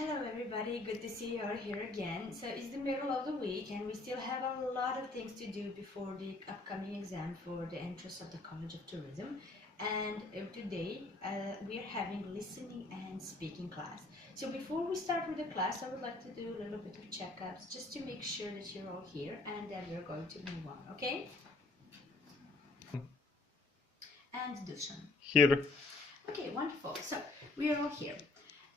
Hello everybody, good to see you all here again. So it's the middle of the week and we still have a lot of things to do before the upcoming exam for the entrance of the College of Tourism. And today we are having listening and speaking class. So before we start with the class, I would like to do a little bit of checkups just to make sure that you're all here and then we're going to move on, okay? And Dushan. Here. Okay, wonderful. So we are all here.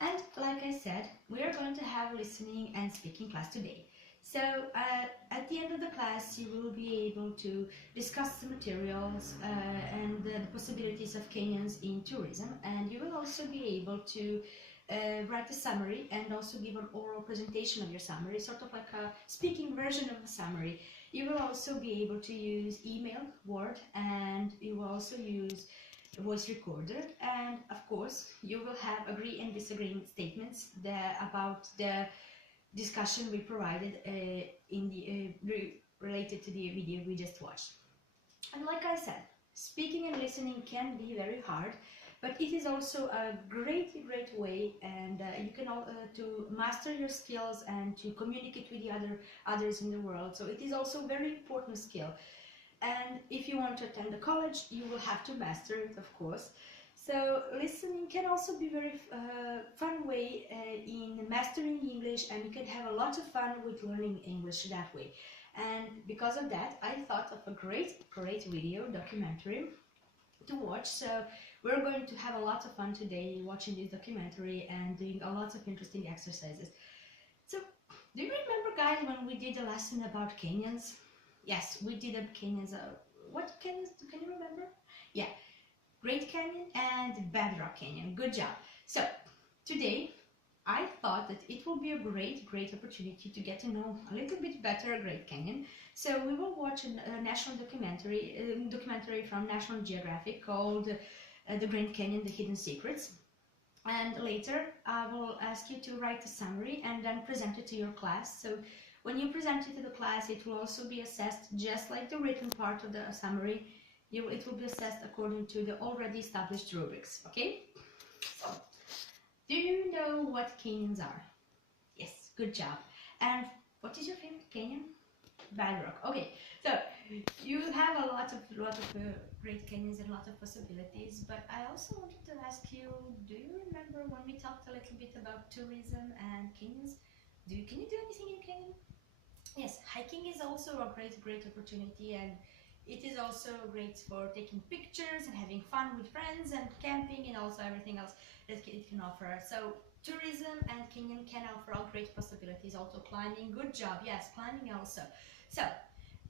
And like I said, we are going to have listening and speaking class today. So at the end of the class, you will be able to discuss the materials and the possibilities of Kenyans in tourism. And you will also be able to write a summary and also give an oral presentation of your summary, sort of like a speaking version of the summary. You will also be able to use email, Word, and you will also use voice recorder, and of course you will have agree and disagreeing statements about the discussion we provided in the related to the video we just watched. And like I said, speaking and listening can be very hard, but it is also a great way, and you can to master your skills and to communicate with the others in the world. So it is also a very important skill. And if you want to attend the college, you will have to master it, of course. So listening can also be a very fun way in mastering English, and you can have a lot of fun with learning English that way. And because of that, I thought of a great video documentary to watch. So we're going to have a lot of fun today watching this documentary and doing a lot of interesting exercises. So do you remember, guys, when we did a lesson about Kenyans? Yes, we did a Kenyans. What Kenyans can you remember? Yeah, Great Canyon and Bedrock Canyon. Good job. So today I thought that it will be a great opportunity to get to know a little bit better Great Canyon. So we will watch a national documentary from National Geographic called The Grand Canyon: The Hidden Secrets. And later I will ask you to write a summary and then present it to your class. So when you present it to the class, it will also be assessed just like the written part of the summary. It will be assessed according to the already established rubrics, okay? So, do you know what canyons are? Yes, good job. And what is your favorite canyon? Bedrock. Okay, so you have a lot of great canyons and a lot of possibilities, but I also wanted to ask you, do you remember when we talked a little bit about tourism and canyons? Can you do anything in canyon? Yes, hiking is also a great opportunity, and it is also great for taking pictures and having fun with friends and camping and also everything else that it can offer. So tourism and canyon can offer all great possibilities. Also climbing, good job. Yes, climbing also. So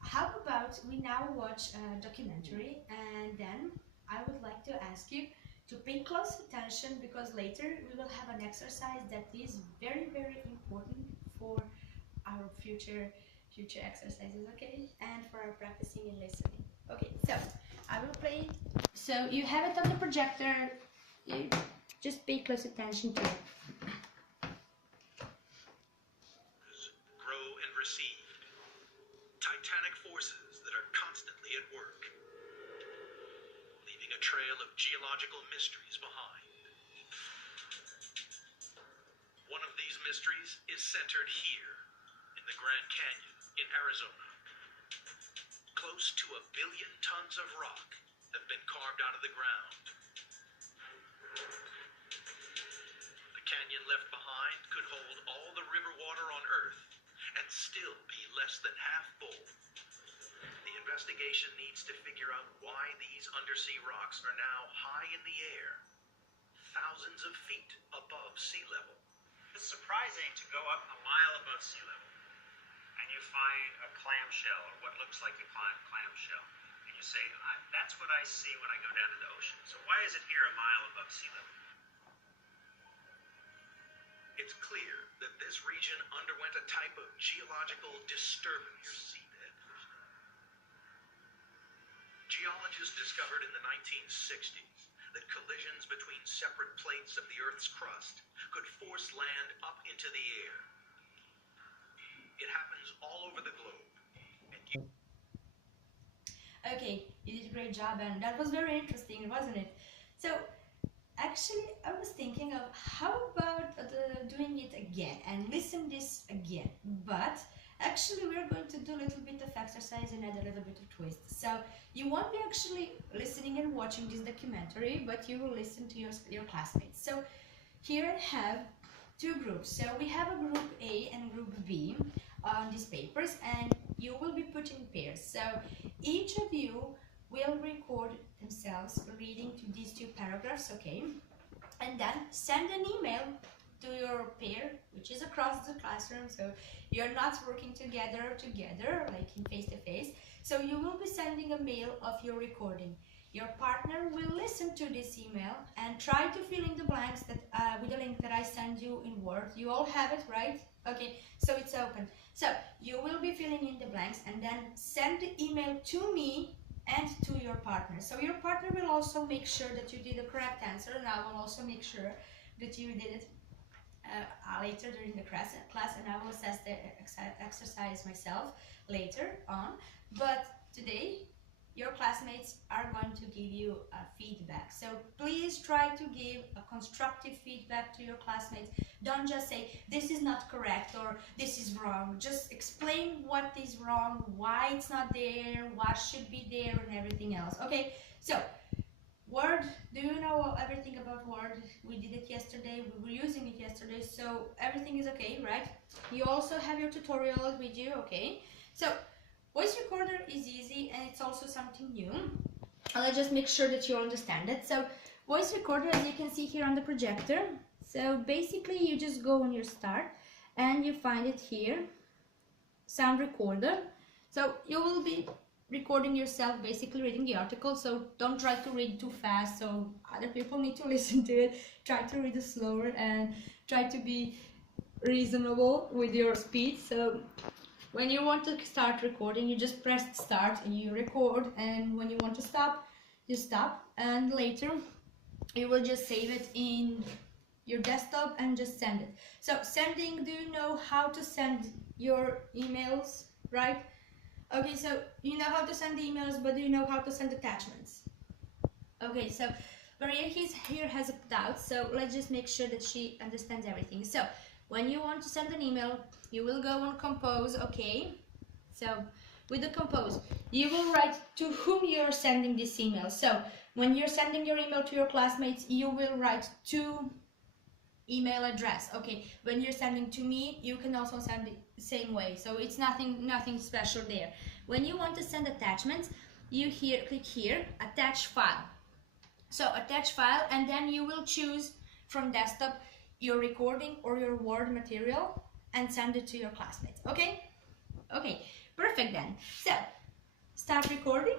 how about we now watch a documentary, and then I would like to ask you to pay close attention, because later we will have an exercise that is very important for our future exercises, okay, and for our practicing and listening. Okay, so I will play. So you have it on the projector. You just pay close attention to it. Grow and recede. Titanic forces that are constantly at work, leaving a trail of geological mysteries behind. One of these mysteries is centered here in the Grand Canyon in Arizona. Close to 1 billion tons of rock have been carved out of the ground. The canyon left behind could hold all the river water on Earth and still be less than half full. The investigation needs to figure out why these undersea rocks are now high in the air, thousands of feet above sea level. It's surprising to go up a mile above sea level and you find a clamshell, or what looks like a clamshell, and you say, that's what I see when I go down to the ocean. So why is it here a mile above sea level? It's clear that this region underwent a type of geological disturbance. Geologists discovered in the 1960s that collisions between separate plates of the Earth's crust could force land up into the air. It happens all over the globe. Okay, you did a great job, and that was very interesting, wasn't it? So actually I was thinking of how about doing it again and listen this again, but actually we're going to do a little bit of exercise and add a little bit of twist. So you won't be actually listening and watching this documentary, but you will listen to your classmates. So here I have two groups. So we have a group A and group B on these papers, and you will be put in pairs. So each of you will record themselves reading to these two paragraphs, okay? And then send an email to your pair, which is across the classroom, so you're not working together like in face-to-face. So you will be sending a mail of your recording. Your partner will listen to this email and try to fill in the blanks that with the link that I send you in Word. You all have it, right? Okay, so it's open. So you will be filling in the blanks and then send the email to me and to your partner. So your partner will also make sure that you did the correct answer, and I will also make sure that you did it later during the class, and I will assess the exercise myself later on. But today your classmates are going to give you feedback. So please try to give a constructive feedback to your classmates. Don't just say this is not correct or this is wrong. Just explain what is wrong, why it's not there, what should be there, and everything else. Okay, so Word, do you know everything about Word? We did it yesterday, we were using it yesterday, so everything is okay, right? You also have your tutorial with you, okay? So voice recorder is easy and it's also something new. Let's just make sure that you understand it. So voice recorder, as you can see here on the projector. So basically you just go on your start and you find it here, sound recorder. So you will be recording yourself basically reading the article, so don't try to read too fast so other people need to listen to it. Try to read it slower and try to be reasonable with your speed. So when you want to start recording, you just press start and you record, and when you want to stop, you stop, and later you will just save it in your desktop and just send it. So sending, do you know how to send your emails, right? Okay, so you know how to send emails, but do you know how to send attachments? Okay, so Maria here has a doubt, so let's just make sure that she understands everything. So when you want to send an email, you will go on Compose, okay? So with the Compose, you will write to whom you're sending this email. So when you're sending your email to your classmates, you will write to email address. Okay, when you're sending to me, you can also send it the same way, so it's nothing special there. When you want to send attachments, you click here, attach file. So attach file, and then you will choose from desktop your recording or your Word material and send it to your classmates. Okay, perfect then. So start recording.